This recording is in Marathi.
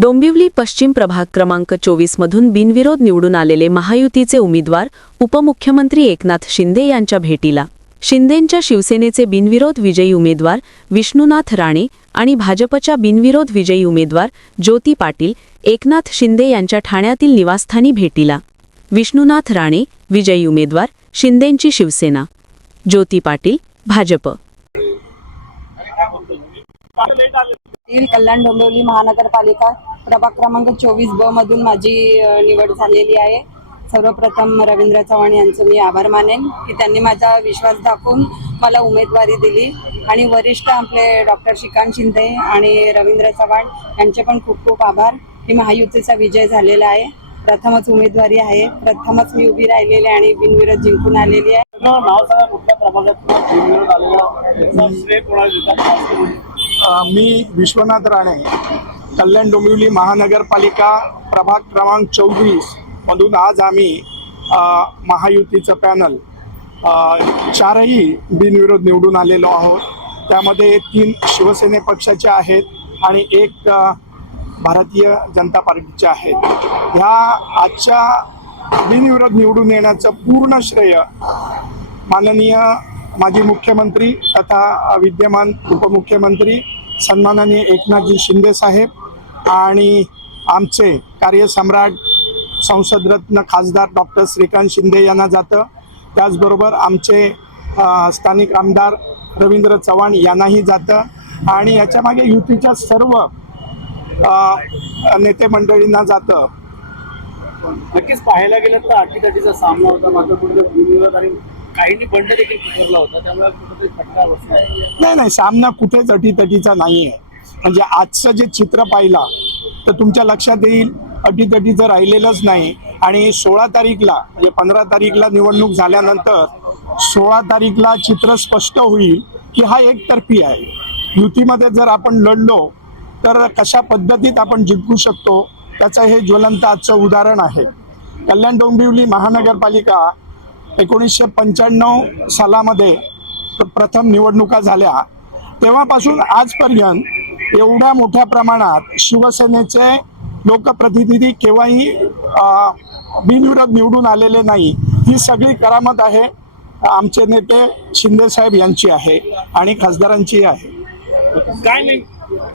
डोंबिवली पश्चिम प्रभाग क्रमांक चोवीसमधून बिनविरोध निवडून आलेले महायुतीचे उमेदवार उपमुख्यमंत्री एकनाथ शिंदे यांच्या भेटीला. शिंदेंच्या शिवसेनेचे बिनविरोध विजयी उमेदवार विष्णुनाथ राणे आणि भाजपच्या बिनविरोध विजयी उमेदवार ज्योती पाटील एकनाथ शिंदे यांच्या ठाण्यातील निवासस्थानी भेटीला. विष्णुनाथ राणे विजयी उमेदवार शिंदेंची शिवसेना. ज्योती पाटील भाजप. कल्याण डोंबिवली महानगरपालिका प्रभाग क्रमांक चोवीस ब मधून माझी निवड झालेली आहे. सर्वप्रथम रवींद्र चव्हाण यांचं मी आभार मानेन की त्यांनी माझा विश्वास दाखवून मला उमेदवारी दिली. आणि वरिष्ठ आपले डॉक्टर श्रीकांत शिंदे आणि रवींद्र चव्हाण यांचे पण खूप खूप आभार. की महायुतीचा विजय झालेला आहे. प्रथमच उमेदवारी आहे. प्रथमच मी उभी राहिलेली आहे आणि बिनविरोध जिंकून आलेली आहे. मी विश्वनाथ राणे. कल्याण डोंबिवली महानगरपालिका प्रभाग क्रमांक चौवीस मधून आज आम्ही महायुतीचं पॅनल चारही बिनविरोध निवडून आलेलो आहोत. त्यामध्ये तीन शिवसेने पक्षाचे आहेत आणि एक भारतीय जनता पार्टीचे आहेत. ह्या आजच्या बिनविरोध निवडून येण्याचं पूर्ण श्रेय माननीय माजी मुख्यमंत्री तथा विद्यमान उपमुख्यमंत्री सन्माननीय एकनाथजी शिंदे साहेब आणि आमचे कार्यसम्राट संसदरत्न खासदार डॉक्टर श्रीकांत शिंदे यांना जातं. त्याचबरोबर आमचे स्थानिक आमदार रवींद्र चव्हाण यांनाही जातं. आणि याच्यामागे युतीच्या सर्व नेते मंडळींना जातं. नक्कीच पाहायला गेलं तर अटीतटीचा सामना होता मात्र बिनविरोध आणि काहींनी बंड देखील होता. त्यामुळे कुठेतरी फटका बसला आहे. नाही नाही सामना कुठेच अटीतटीचा नाही आहे म्हणजे आजचं जे चित्र पाहिला तर तुमच्या लक्षात येईल अटीतटीचं राहिलेलंच नाही. आणि सोळा तारीखला म्हणजे पंधरा तारीखला निवडणूक झाल्यानंतर सोळा तारीखला चित्र स्पष्ट होईल की हा एकतर्फी आहे. युतीमध्ये जर आपण लढलो तर कशा पद्धतीत आपण जिंकू शकतो त्याचं हे ज्वलंत आजचं उदाहरण आहे. कल्याण डोंबिवली महानगरपालिका एकोणीसशे पंच्याण्णव सालामध्ये प्रथम निवडणुका झाल्या. तेव्हापासून आजपर्यंत एवढ्या मोठ्या प्रमाणात शिवसेनेचे लोकप्रतिनिधी केव्हाही बिनविरोध निवडून आलेले नाही. ही सगळी करामत आहे आमचे नेते शिंदे साहेब यांची आहे आणि खासदारांची आहे. काय नाही.